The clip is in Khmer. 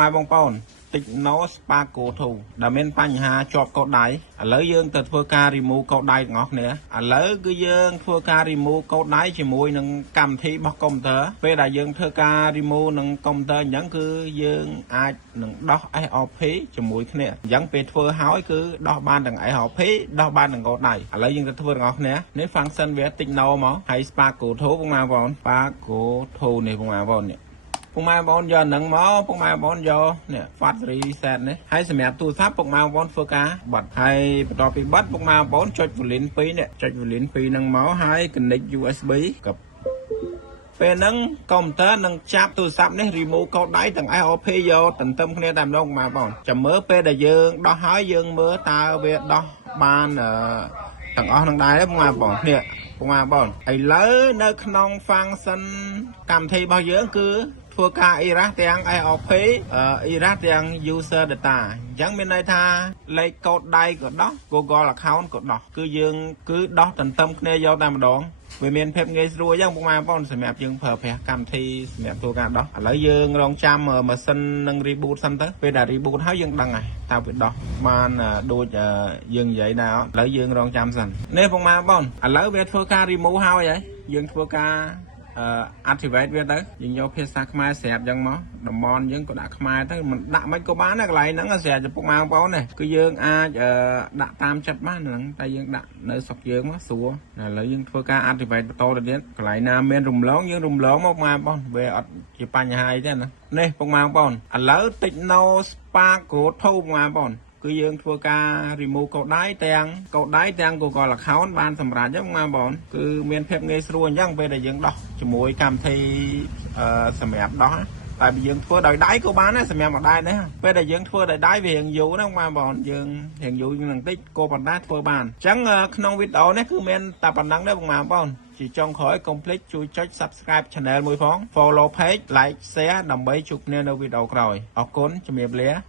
mai bong pon tích nó sparkle thủ đã men panh hà chọp cột đáy lấy dương từ thua ca remove cột đáy ngọt nữa lấy cứ dương thua ca remove cột đáy chỉ mùi nâng cầm thi bóc công tơ về đại dương thua ca remove nâng công tơ nhẫn cứ dương ai nâng đo ai học phí chỉ mùi thế này dẫn về thua hói cứ đo ban đằng ai học phí đo ban đằng cột đáy lấy dương từ thua ngọt nữa nếu phăng sân về tích nó mà hay sparkle thủ bong mai vòn sparkle thủ này bong mai vòn nè bong mai bón giờ nâng máu bong mai bón giờ nè phát reset này hay xem mẹ tu sắp bong mai bón phơi cá bật hayต่อ ไปbắt bong mai bón cho vào liên pin nè cho vào liên pin nâng máu hay connect USB กับពេលហ្នឹងកុំព្យូទ័រនឹងចាប់ទូរស័ព្ទនេះ remove កោដដៃទាំង IOP យកទន្ទឹមគ្នាតែម្ដងមកបងចាំមើលពេលដែលយើងដោះហើយយើងមើលតើវាដោះបានទាំងអស់នឹងដែរបងបងនេះបងបងឥឡូវនៅក្នុង function កម្មវិធីរបស់យើងគឺធ្វើការ erase ទាំង IOP erase ទាំង user data អញ្ចឹងមានន័យថាលេខកូដដៃក៏ដោះ Google account ក៏ដោះគឺយើងគឺដោះទន្ទឹមគ្នាយកតែម្ដងវាមានភាពងាយស្រួលអញ្ចឹងបងប្អូនសម្រាប់យើងប្រើប្រាស់កម្មវិធីសម្រាប់ធ្វើការដោះឥឡូវយើងរងចាំម៉ាស៊ីននឹង reboot សិនទៅពេលដែល reboot ហើយយើងដឹងហើយតើវាដោះបានដូចយើងនិយាយដែរឥឡូវយើងរងចាំសិននេះបងប្អូនឥឡូវវាធ្វើការ remove ហើយយើងធ្វើការ activate វាទៅយើងយកភាសាខ្មែរស្រាប់អញ្ចឹងមកតំបន់យើងក៏ដាក់ខ្មែរទៅមិនដាក់មិនក៏បានដែរកន្លែងហ្នឹងស្រាប់ចំពុកម៉ាបងប្អូននេះគឺយើងអាចដាក់តាមចិត្តបានហ្នឹងតែយើងដាក់នៅស្រុកយើងមកស្រួលឥឡូវយើងធ្វើការ activate បន្តទៅទៀតកន្លែងណាមានរំលងយើងរំលងមកម៉ាបងប្អូនវាអត់ជាបញ្ហាអីទេណានេះពុកម៉ាបងប្អូនឥឡូវ Techno Spark Code ធូបម៉ាបងប្អូនគឺយើងធ្វើការ remove កោដដៃទាំង Google account បានសម្រាប់ចឹងបងប្អូនគឺមានភាពងាយស្រួលអញ្ចឹងពេលដែលយើងដោះជាមួយកម្មវិធីសម្រាប់ដោះតែបើយើងធ្វើដោយដៃក៏បានដែរសម្រាប់មកដៃដែរពេលដែលយើងធ្វើដោយដៃវារៀងយូរហ្នឹងបងប្អូនយើងរៀងយូរនឹងតិចក៏ប៉ុន្តែធ្វើបានអញ្ចឹងក្នុងវីដេអូនេះគឺមានតែប៉ុណ្្នឹងដែរបងប្អូនជាចុងក្រោយ complete ជួយចុច subscribe channel មួយផង follow page like share ដើម្បីជួបគ្នានៅវីដេអូក្រោយអរគុណជំរាបលា